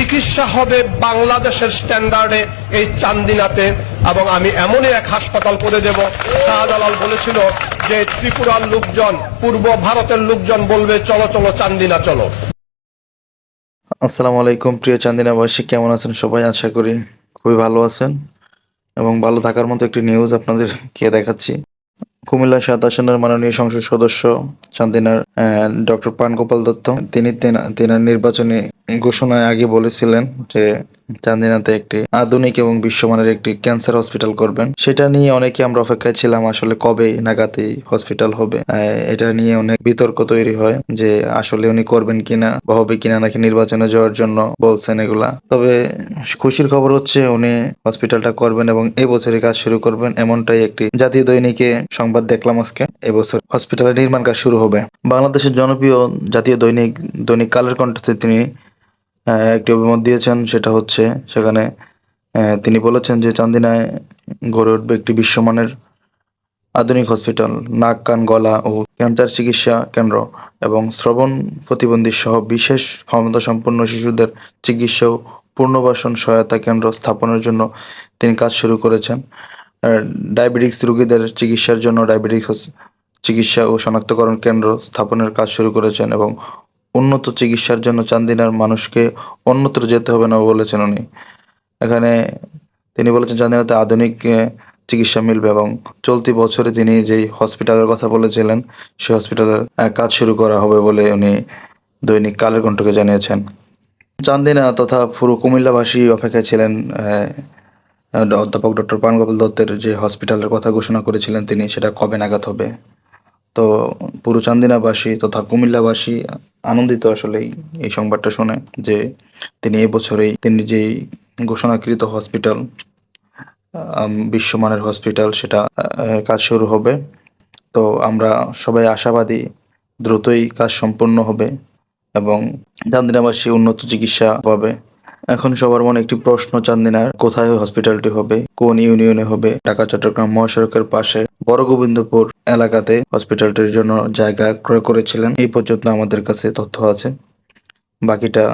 চিকিৎসা হবে বাংলাদেশের স্ট্যান্ডার্ডে এই চান্দিনাতে, এবং আমি এমনই এক হাসপাতাল করে দেব। শাহজালাল বলেছিল যে ত্রিপুরার লোকজন, পূর্ব ভারতের লোকজন বলবে চলো চলো চান্দিনা চলো। আসসালামু আলাইকুম প্রিয় চান্দিনাবাসী, কেমন আছেন সবাই? আশা করি খুবই ভালো আছেন এবং ভালো থাকার মতো একটি নিউজ আপনাদেরকে দেখাচ্ছি। কুমিল্লা ৭ আসনের মাননীয় সংসদ সদস্য চান্দিনার ডক্টর প্রাণগোপাল দত্ত তিনি তেনার নির্বাচনী ঘোষণায় আগে বলেছিলেন যে চান্দিনাতে একটি আধুনিক এবং বিশ্বমানের একটি ক্যান্সার হসপিটাল করবেন। সেটা নিয়ে অনেকে আমরা অপেক্ষায় ছিলাম, আসলে কবে নাগাদ এই হসপিটাল হবে। এটা নিয়ে অনেক বিতর্ক তৈরি হয় যে আসলে উনি করবেন কিনা বা হবে কিনা, নাকি নির্বাচনে যাওয়ার জন্য বলছেন এগুলা। তবে খুশির খবর হচ্ছে উনি হসপিটালটা করবেন এবং এবছরই কাজ শুরু করবেন, এমনটাই একটি জাতীয় দৈনিকে সংবাদ দেখলাম আজকে। এবছর হসপিটালের নির্মাণ কাজ শুরু হবে। বাংলাদেশের জনপ্রিয় জাতীয় দৈনিক কালের কণ্ঠে তিনি একটি অভিমত দিয়েছেন। সেটা হচ্ছে সেখানে তিনি বলেছেন যে চান্দিনায় গড়ে উঠবে একটি বিশ্বমানের আধুনিক হসপিটাল, নাক কান গলা ও ক্যান্সার চিকিৎসা কেন্দ্র এবং শ্রবণ প্রতিবন্ধী সহ বিশেষ ক্ষমতাসম্পন্ন শিশুদের চিকিৎসা ও পুনর্বাসন সহায়তা কেন্দ্র স্থাপনের জন্য তিনি কাজ শুরু করেছেন। ডায়াবেটিক্স রোগীদের চিকিৎসার জন্য ডায়াবেটিক্স চিকিৎসা ও শনাক্তকরণ কেন্দ্র স্থাপনের কাজ শুরু করেছেন এবং উন্নত চিকিৎসার জন্য চান্দিনার মানুষকে অন্যত্র যেতে হবে না বলেছেন উনি। এখানে তিনি বলেছেন চান্দিনাতে আধুনিক চিকিৎসা মিলবে এবং চলতি বছরে তিনি যেই হসপিটালের কথা বলেছিলেন সেই হসপিটালের কাজ শুরু করা হবে বলে উনি দৈনিক কালের কণ্ঠকে জানিয়েছেন। চান্দিনা তথা পুরো কুমিল্লাবাসী অপেক্ষায় ছিলেন অধ্যাপক ডক্টর প্রাণগোপাল দত্তের যে হসপিটালের কথা ঘোষণা করেছিলেন তিনি, সেটা কবে নাগাদ হবে। তো পুরো চান্দিনাবাসী তথা কুমিল্লাবাসী আনন্দিত আসলেই এই সংবাদটা শুনে যে তিনি এবছরেই তিনি যেই ঘোষণাকৃত হসপিটাল, বিশ্বমানের হসপিটাল, সেটা কাজ শুরু হবে। তো আমরা সবাই আশাবাদী দ্রুতই কাজ সম্পন্ন হবে এবং চান্দিনাবাসী উন্নত চিকিৎসা পাবে। এখন সবার মনে একটি প্রশ্ন, চান্দিনার কোথায় হসপিটালটি হবে, কোন ইউনিয়নে হবে? ঢাকা চট্টগ্রাম মহাসড়কের পাশে বড় গোবিন্দপুর এলাকাতে হসপিটালটির জন্য জায়গা ক্রয় করেছিলেন। এই পর্যন্ত আমাদের কাছে তথ্য আছে, বাকিটা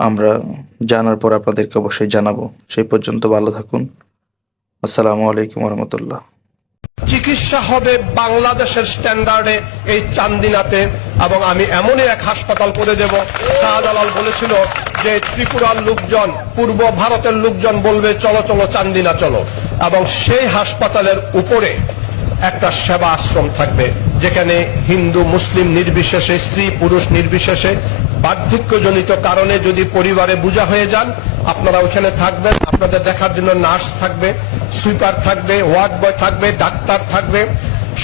আমরা জানার পর আপনাদেরকে অবশ্যই জানাবো। সেই পর্যন্ত ভালো থাকুন। আসসালামু আলাইকুম রহমতুল্লাহ। চিকিৎসা হবে বাংলাদেশের স্ট্যান্ডার্ডে এই চান্দিনাতে, এবং আমি এমনই এক হাসপাতাল করে দেব। শাহজালাল বলেছিল যে ত্রিপুরার লোকজন, পূর্ব ভারতের লোকজন বলবে চলো চলো চান্দিনা চলো, এবং সেই হাসপাতালের উপরে একটা সেবা আশ্রম থাকবে যেখানে হিন্দু মুসলিম নির্বিশেষে, স্ত্রী পুরুষ নির্বিশেষে বার্ধক্যজনিত কারণে যদি পরিবারে বোঝা হয়ে যান, আপনারা ওখানে থাকবেন। আপনাদের দেখার জন্য নার্স থাকবে, সুইপার থাকবে, ওয়ার্ড বয় থাকবে, ডাক্তার থাকবে,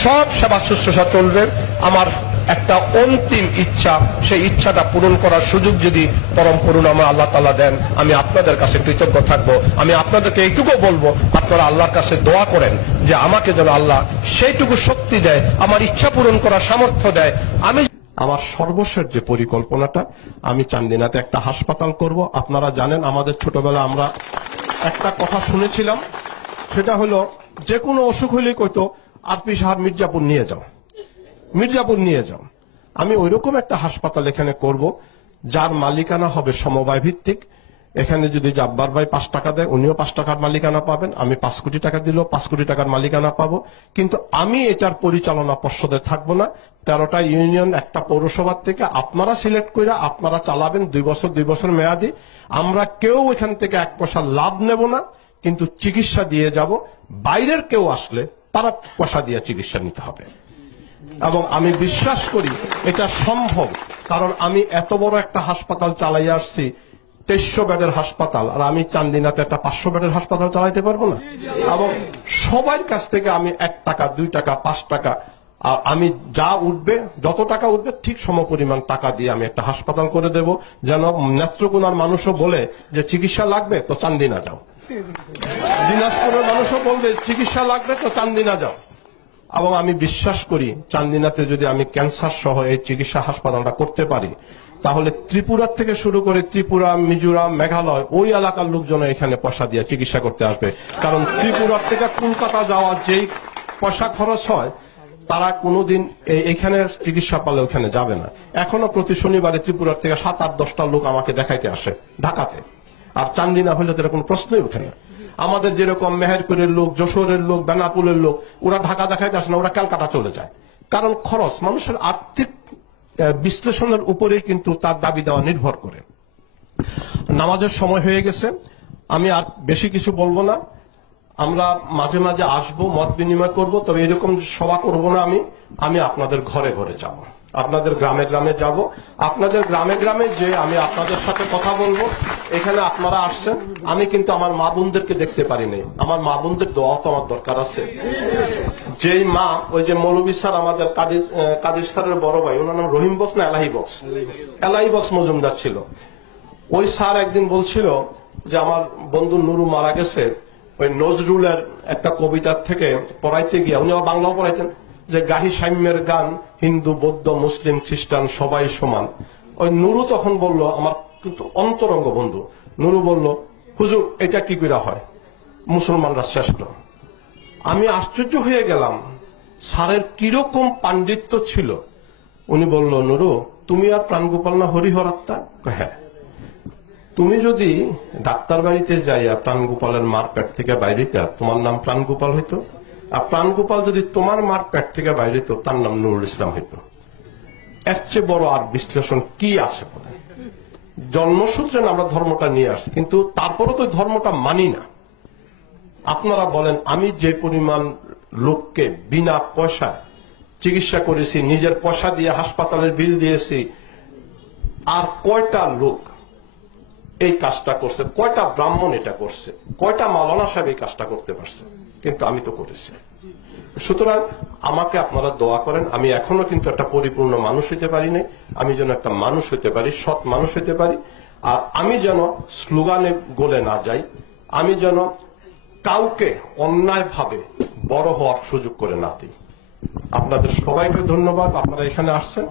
সব সেবা শুশ্রূষা চলবে। আমার একটা অন্তিম ইচ্ছা, সেই ইচ্ছাটা পূরণ করার সুযোগ যদি পরম করুণাময় আল্লাহ তাআলা দেন, আমি আপনাদের কাছে কৃতজ্ঞ থাকবো। আমি আপনাদেরকে এইটুকু বলবো, আপনারা আল্লাহর কাছে দোয়া করেন যে আমাকে যেন আল্লাহ সেইটুকু শক্তি দেয়, আমার ইচ্ছা পূরণ করার সামর্থ্য দেয়। আমি আমার সর্বশেষ যে পরিকল্পনাটা, আমি চান্দিনাতে একটা হাসপাতাল করব। আপনারা জানেন আমাদের ছোটবেলা আমরা একটা কথা শুনেছিলাম, সেটা হলো যে কোনো অসুখ হলেই কইতো আতপি সাহার মির্জাপুর নিয়ে যাও, মির্জাপুর নিয়ে যাও। আমি ওইরকম একটা হাসপাতাল এখানে করব, যার মালিকানা হবে সমবায় ভিত্তিক। এখানে যদি জাব্বার ভাই 5 টাকা দেয়, উনিও 5 টাকার মালিকানা পাবেন। আমি 5 কোটি টাকা দিলেও 5 কোটি টাকার মালিকানা পাবো। কিন্তু আমি এটার পরিচালনা পর্ষদে থাকবো না। 13টা ইউনিয়ন, একটা পৌরসভার থেকে আপনারা সিলেক্ট করে আপনারা চালাবেন 2 বছর মেয়াদি। আমরা কেউ এখান থেকে 1 পয়সা লাভ নেব না, কিন্তু চিকিৎসা দিয়ে যাব। বাইরের কেউ আসলে তারা পয়সা দিয়ে চিকিৎসা নিতে হবে। এবং আমি বিশ্বাস করি এটা সম্ভব, কারণ আমি এত বড় একটা হাসপাতাল চালাই আসছি, 2300 বেডের হাসপাতাল, আর আমি চান্দিনাতে একটা 500 বেডের হাসপাতাল চালাইতে পারবো না? এবং সবার কাছ থেকে আমি 1 টাকা 2 টাকা 5 টাকা, আর আমি যা উঠবে, যত টাকা উঠবে ঠিক সমপরিমাণ টাকা দিয়ে আমি একটা হাসপাতাল করে দেব, যেন নেত্রকোনার মানুষও বলে যে চিকিৎসা লাগবে তো চান্দিনা যাও, দিনাজপুরের মানুষও বলবে চিকিৎসা লাগবে তো চান্দিনা যাও। এবং আমি বিশ্বাস করি চান্দিনাতে যদি আমি ক্যান্সার সহ এই চিকিৎসা হাসপাতালটা করতে পারি, তাহলে ত্রিপুরা থেকে শুরু করে ত্রিপুরা, মিজোরাম, মেঘালয়, ওই এলাকার লোকজন এখানে পয়সা দিয়ে চিকিৎসা করতে আসবে। কারণ ত্রিপুরার থেকে কলকাতা যাওয়ার যেই পয়সা খরচ হয়, তারা কোনোদিন এইখানে চিকিৎসা পালে ওখানে যাবে না। এখনো প্রতি শনিবারে ত্রিপুরার থেকে 7-8-10টা লোক আমাকে দেখাইতে আসে ঢাকাতে, আর চান্দিনা হলে তার কোনো প্রশ্নই ওঠে না। আমাদের যেরকম মেহেরপুরের লোক, যশোরের লোক, বেনাপুলের লোক, ওরা ঢাকা দেখাইতে আসে না, ওরা ক্যালকাটা চলে যায়। কারণ খরচ, মানুষের আর্থিক বিশ্লেষণের উপরেই কিন্তু তার দাবি দেওয়া নির্ভর করে। নামাজের সময় হয়ে গেছে, আমি আর বেশি কিছু বলবো না। আমরা মাঝে মাঝে আসবো, মত বিনিময় করব, তবে এরকম সভা করব না। আমি আপনাদের ঘরে ঘরে যাব, আপনাদের গ্রামে গ্রামে যাব, আপনাদের গ্রামে গ্রামে যে আমি আপনাদের সাথে কথা বলবো। এখানে আপনারা আসছেন, আমি কিন্তু আমার মা বোনদেরকে দেখতে পারিনি। আমার মা বোনদের দোয়া তো আমার দরকার আছে। যেই মা, ওই যে মৌলভী স্যার, আমাদের কাদির স্যারের বড় ভাই, ওনার নাম রহিম বক্স না এলাহি বক্স, এলাহি বক্স মজুমদার ছিল। ওই স্যার একদিন বলছিল যে আমার বন্ধু নুরু মারা গেছে, ওই নজরুলের একটা কবিতার থেকে পড়াইতে গিয়া, উনি আবার বাংলাও পড়াইতেন, যে গাহি সাম্যের গান, হিন্দু বৌদ্ধ মুসলিম খ্রিস্টান সবাই সমান। ওই নুরু তখন বলল, আমার কিন্তু অন্তরঙ্গ বন্ধু, নুরু বলল, হুজুর এটা কি করে হয়, মুসলমানরা শ্রেষ্ঠ। আমি আশ্চর্য হয়ে গেলাম, স্যারের কিরকম পাণ্ডিত্য ছিল। উনি বলল, নুরু তুমি আর প্রাণগোপাল না হরিহর আত্মা? হ্যাঁ। তুমি যদি ডাক্তার বাড়িতে যাইয়া প্রাণগোপালের মার পেট থেকে বাইরেতে, তোমার নাম প্রাণগোপাল হইতো। আর প্রাণগোপাল যদি তোমার মার পেট থেকে বাইরেত, তার নাম নুরুল ইসলাম হইতো। এর চেয়ে বড় আর বিশ্লেষণ কি আছে বলে? জন্মসূত্রে আমরা ধর্মটা নিয়ে আসছি, কিন্তু তারপরও তো ধর্মটা মানি না। আপনারা বলেন, আমি যে পরিমাণ লোককে বিনা পয়সায় চিকিৎসা করেছি, নিজের পয়সা দিয়ে হাসপাতালের বিল দিয়েছি, আর কয়টা লোক এই কাজটা করছে, কয়টা ব্রাহ্মণ এটা করছে, কয়টা মাওলানা সাহেব এই কাজটা করতে পারছে, কিন্তু আমি তো করেছি। সুতরাং আমাকে আপনারা দোয়া করেন। আমি এখনো কিন্তু একটা পরিপূর্ণ মানুষ হইতে পারি নাই। আমি যেন একটা মানুষ হইতে পারি, সৎ মানুষ হইতে পারি। আর আমি যেন স্লোগানে গলে না যাই, আমি যেন কাউকে অন্যায়ভাবে বড় হওয়ার সুযোগ করে না দিই। আপনাদের সবাইকে ধন্যবাদ, আপনারা এখানে আসছেন।